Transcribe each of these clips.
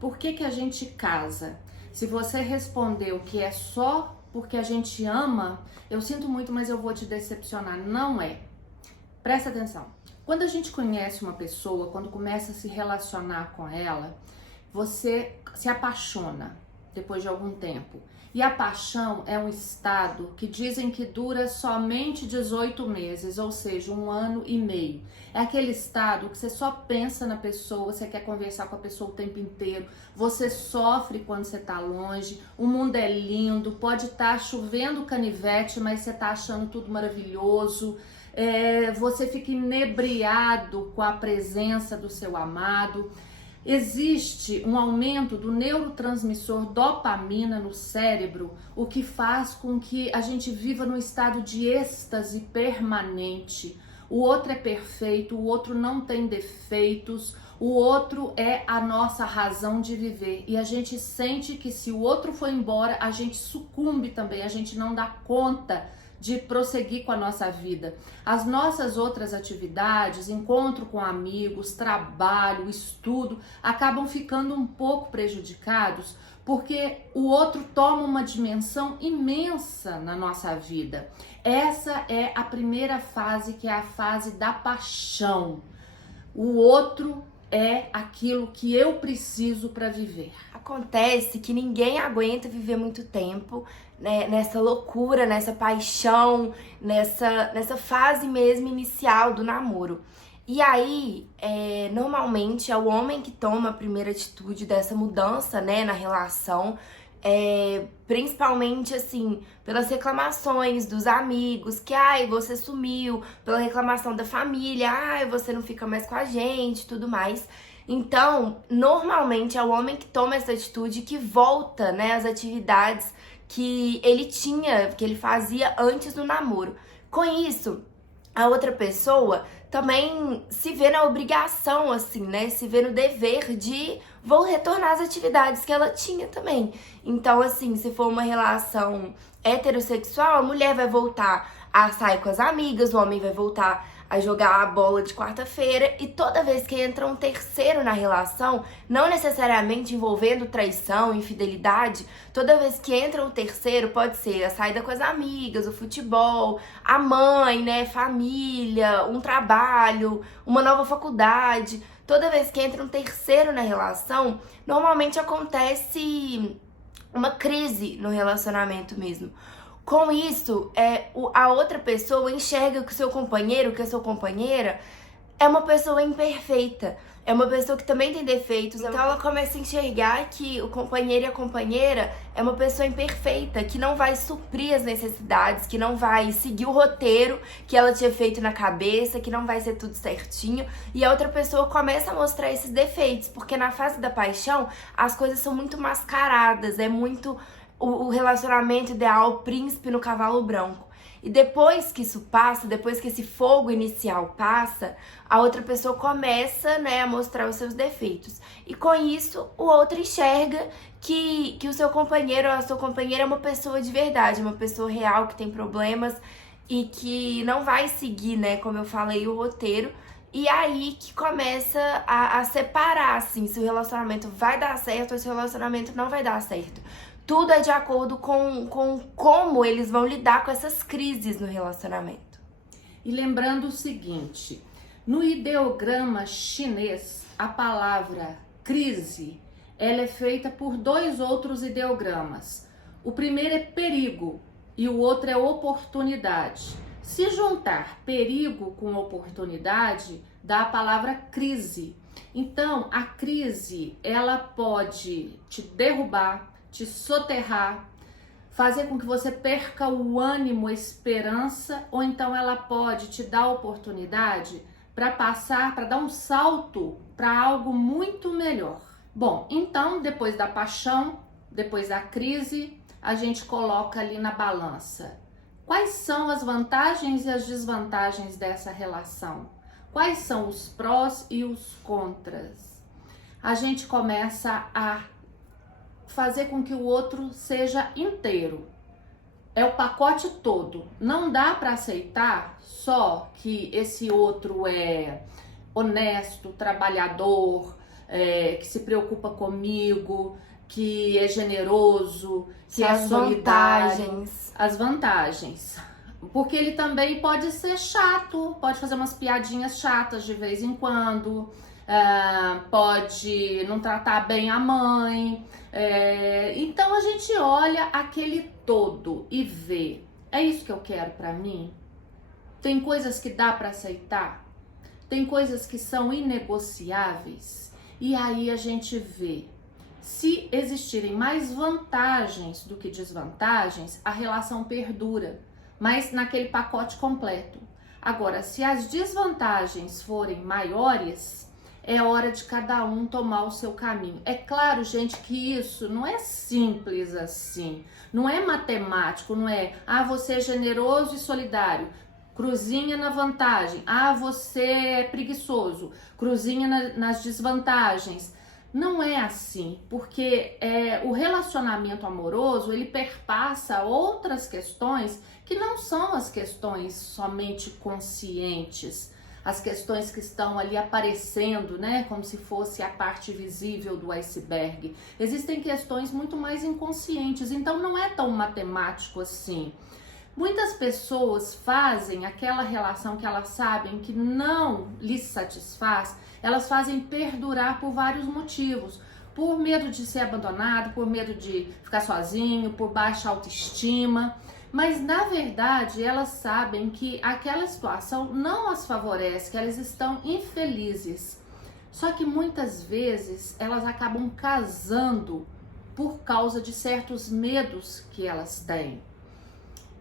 Por que que a gente casa? Se você respondeu que é só porque a gente ama, eu sinto muito, mas eu vou te decepcionar. Não é. Presta atenção. Quando a gente conhece uma pessoa, quando começa a se relacionar com ela, você se apaixona depois de algum tempo. E a paixão é um estado que dizem que dura somente 18 meses, ou seja, 1 ano e meio. É aquele estado que você só pensa na pessoa, você quer conversar com a pessoa o tempo inteiro, você sofre quando você tá longe, o mundo é lindo, pode estar chovendo canivete, mas você tá achando tudo maravilhoso. Você fica inebriado com a presença do seu amado. Existe um aumento do neurotransmissor dopamina no cérebro, o que faz com que a gente viva num estado de êxtase permanente. O outro é perfeito, o outro não tem defeitos, o outro é a nossa razão de viver. E a gente sente que se o outro for embora, a gente sucumbe também, a gente não dá conta de prosseguir com a nossa vida. As nossas outras atividades, encontro com amigos, trabalho, estudo, acabam ficando um pouco prejudicados porque o outro toma uma dimensão imensa na nossa vida. Essa é a primeira fase, que é a fase da paixão. O outro é aquilo que eu preciso para viver. Acontece que ninguém aguenta viver muito tempo, né, nessa loucura, nessa paixão, nessa fase mesmo inicial do namoro. E aí, normalmente é o homem que toma a primeira atitude dessa mudança, né, na relação, principalmente assim, pelas reclamações dos amigos, que ai, você sumiu, pela reclamação da família, ai, você não fica mais com a gente, tudo mais. Então, normalmente é o homem que toma essa atitude, que volta, né, às atividades que ele tinha, que ele fazia antes do namoro. Com isso, a outra pessoa também se vê na obrigação, assim, né? Se vê no dever de vou retornar às atividades que ela tinha também. Então, assim, se for uma relação heterossexual, a mulher vai voltar a sair com as amigas, o homem vai voltar a jogar a bola de quarta-feira, e toda vez que entra um terceiro na relação, não necessariamente envolvendo traição, infidelidade, toda vez que entra um terceiro, pode ser a saída com as amigas, o futebol, a mãe, né, família, um trabalho, uma nova faculdade, toda vez que entra um terceiro na relação, normalmente acontece uma crise no relacionamento mesmo. Com isso, a outra pessoa enxerga que o seu companheiro, que a sua companheira, é uma pessoa imperfeita. É uma pessoa que também tem defeitos. Então ela começa a enxergar que o companheiro e a companheira é uma pessoa imperfeita, que não vai suprir as necessidades, que não vai seguir o roteiro que ela tinha feito na cabeça, que não vai ser tudo certinho. E a outra pessoa começa a mostrar esses defeitos, porque na fase da paixão as coisas são muito mascaradas, é muito o relacionamento ideal, o príncipe no cavalo branco. E depois que isso passa, depois que esse fogo inicial passa, a outra pessoa começa, né, a mostrar os seus defeitos. E com isso, o outro enxerga que o seu companheiro ou a sua companheira é uma pessoa de verdade, uma pessoa real, que tem problemas e que não vai seguir, né, como eu falei, o roteiro. E aí que começa a separar, assim, se o relacionamento vai dar certo ou se o relacionamento não vai dar certo. Tudo é de acordo com como eles vão lidar com essas crises no relacionamento. E lembrando o seguinte, no ideograma chinês, a palavra crise, ela é feita por 2 outros ideogramas. O primeiro é perigo e o outro é oportunidade. Se juntar perigo com oportunidade, dá a palavra crise. Então, a crise, ela pode te derrubar, te soterrar, fazer com que você perca o ânimo, a esperança, ou então ela pode te dar oportunidade para passar, para dar um salto para algo muito melhor. Bom, então depois da paixão, depois da crise, a gente coloca ali na balança. Quais são as vantagens e as desvantagens dessa relação? Quais são os prós e os contras? A gente começa a fazer com que o outro seja inteiro. É o pacote todo. Não dá para aceitar só que esse outro é honesto, trabalhador, que se preocupa comigo, que é generoso, que é As solidário. vantagens. As vantagens. Porque ele também pode ser chato, pode fazer umas piadinhas chatas de vez em quando, pode não tratar bem a mãe. Então a gente olha aquele todo e vê, é isso que eu quero pra mim? Tem coisas que dá pra aceitar? Tem coisas que são inegociáveis? E aí a gente vê. Se existirem mais vantagens do que desvantagens, a relação perdura, mas naquele pacote completo. Agora, se as desvantagens forem maiores, é hora de cada um tomar o seu caminho. É claro, gente, que isso não é simples assim, não é matemático, não é, você é generoso e solidário, cruzinha na vantagem, você é preguiçoso, cruzinha nas desvantagens. Não é assim, porque o relacionamento amoroso, ele perpassa outras questões que não são as questões somente conscientes, as questões que estão ali aparecendo, né, como se fosse a parte visível do iceberg. Existem questões muito mais inconscientes, então não é tão matemático assim. Muitas pessoas fazem aquela relação que elas sabem que não lhes satisfaz, elas fazem perdurar por vários motivos. Por medo de ser abandonado, por medo de ficar sozinho, por baixa autoestima. Mas, na verdade, elas sabem que aquela situação não as favorece, que elas estão infelizes. Só que muitas vezes elas acabam casando por causa de certos medos que elas têm.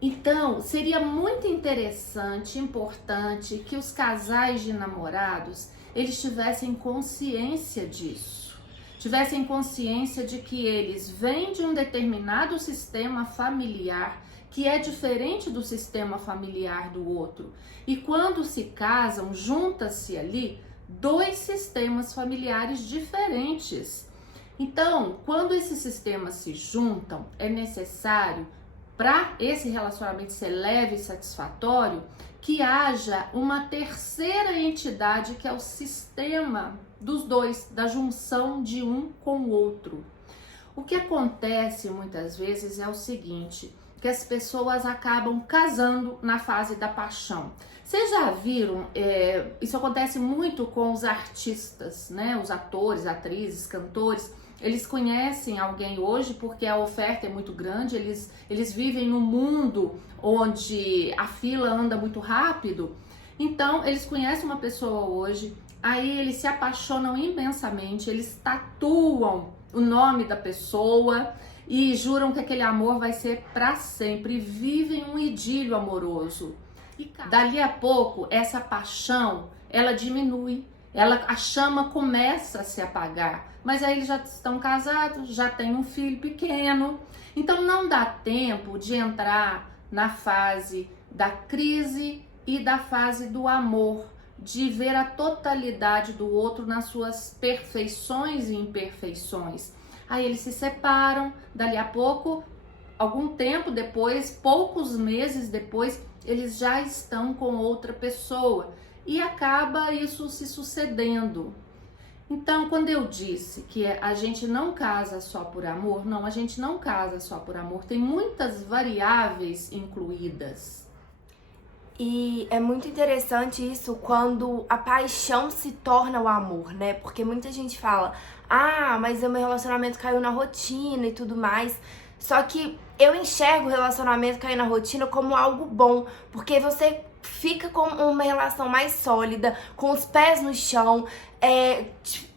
Então, seria muito interessante, importante que os casais de namorados, eles tivessem consciência disso. Tivessem consciência de que eles vêm de um determinado sistema familiar que é diferente do sistema familiar do outro. E quando se casam, junta-se ali dois sistemas familiares diferentes. Então, quando esses sistemas se juntam, é necessário, para esse relacionamento ser leve e satisfatório, que haja uma terceira entidade, que é o sistema dos dois, da junção de um com o outro. O que acontece muitas vezes é o seguinte, que as pessoas acabam casando na fase da paixão. Vocês já viram, isso acontece muito com os artistas, né? Os atores, atrizes, cantores. Eles conhecem alguém hoje porque a oferta é muito grande, eles vivem num mundo onde a fila anda muito rápido. Então, eles conhecem uma pessoa hoje, aí eles se apaixonam imensamente, eles tatuam o nome da pessoa e juram que aquele amor vai ser para sempre, vivem um idílio amoroso. E dali a pouco, essa paixão, ela diminui, a chama começa a se apagar. Mas aí eles já estão casados, já têm um filho pequeno. Então não dá tempo de entrar na fase da crise e da fase do amor, de ver a totalidade do outro nas suas perfeições e imperfeições. Aí eles se separam, dali a pouco, algum tempo depois, poucos meses depois, eles já estão com outra pessoa. E acaba isso se sucedendo. Então, quando eu disse que a gente não casa só por amor, não, a gente não casa só por amor, tem muitas variáveis incluídas. E é muito interessante isso quando a paixão se torna o amor, né? Porque muita gente fala, mas o meu relacionamento caiu na rotina e tudo mais. Só que eu enxergo o relacionamento cair na rotina como algo bom, porque você fica com uma relação mais sólida, com os pés no chão,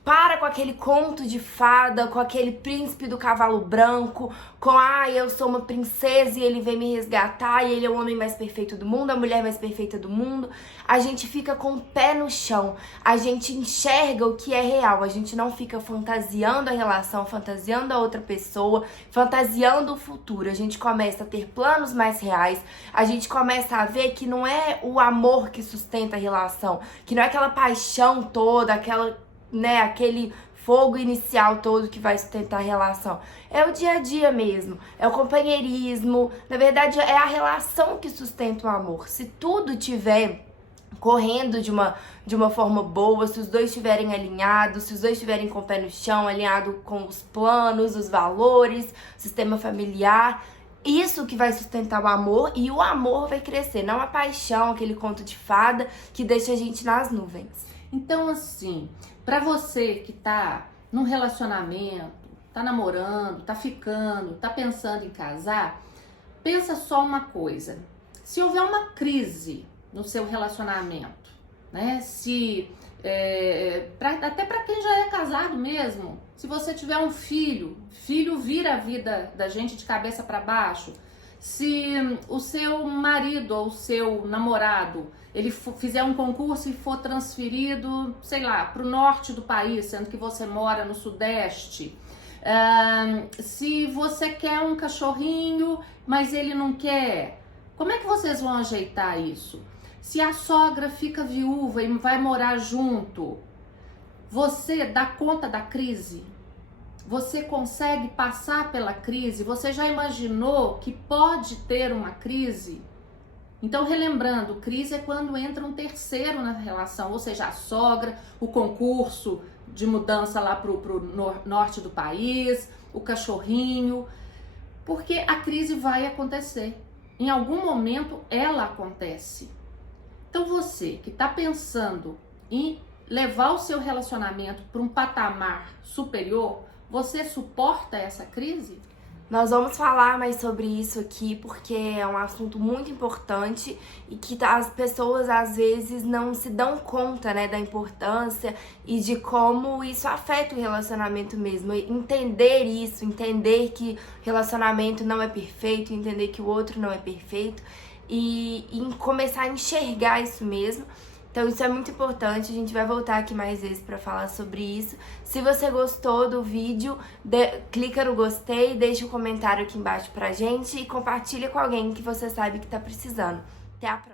para com aquele conto de fada, com aquele príncipe do cavalo branco, com eu sou uma princesa e ele vem me resgatar e ele é o homem mais perfeito do mundo, a mulher mais perfeita do mundo. A gente fica com o pé no chão, a gente enxerga o que é real, a gente não fica fantasiando a relação, fantasiando a outra pessoa, fantasiando o futuro. A gente começa a ter planos mais reais, a gente começa a ver que não é o amor que sustenta a relação, que não é aquela paixão toda, aquele fogo inicial todo que vai sustentar a relação. É o dia a dia mesmo, é o companheirismo, na verdade é a relação que sustenta o amor. Se tudo tiver correndo de uma forma boa, se os dois estiverem alinhados, se os dois estiverem com o pé no chão, alinhado com os planos, os valores, sistema familiar. Isso que vai sustentar o amor, e o amor vai crescer, não a paixão, aquele conto de fada que deixa a gente nas nuvens. Então, assim, pra você que tá num relacionamento, tá namorando, tá ficando, tá pensando em casar, pensa só uma coisa. Se houver uma crise no seu relacionamento, né? Até para quem já é casado mesmo, se você tiver um filho vira a vida da gente de cabeça para baixo. Se o seu marido ou o seu namorado, ele fizer um concurso e for transferido, sei lá, para o norte do país, sendo que você mora no sudeste. Se você quer um cachorrinho, mas ele não quer, como é que vocês vão ajeitar isso? Se a sogra fica viúva e vai morar junto, você dá conta da crise? Você consegue passar pela crise? Você já imaginou que pode ter uma crise? Então, relembrando, crise é quando entra um terceiro na relação, ou seja, a sogra, o concurso de mudança lá pro norte do país, o cachorrinho, porque a crise vai acontecer. Em algum momento ela acontece. Então você que está pensando em levar o seu relacionamento para um patamar superior, você suporta essa crise? Nós vamos falar mais sobre isso aqui porque é um assunto muito importante e que as pessoas às vezes não se dão conta, né, da importância e de como isso afeta o relacionamento mesmo. Entender isso, entender que relacionamento não é perfeito, entender que o outro não é perfeito e começar a enxergar isso mesmo. Então isso é muito importante, a gente vai voltar aqui mais vezes para falar sobre isso. Se você gostou do vídeo, clica no gostei, deixa um comentário aqui embaixo pra gente e compartilha com alguém que você sabe que tá precisando. Até a próxima!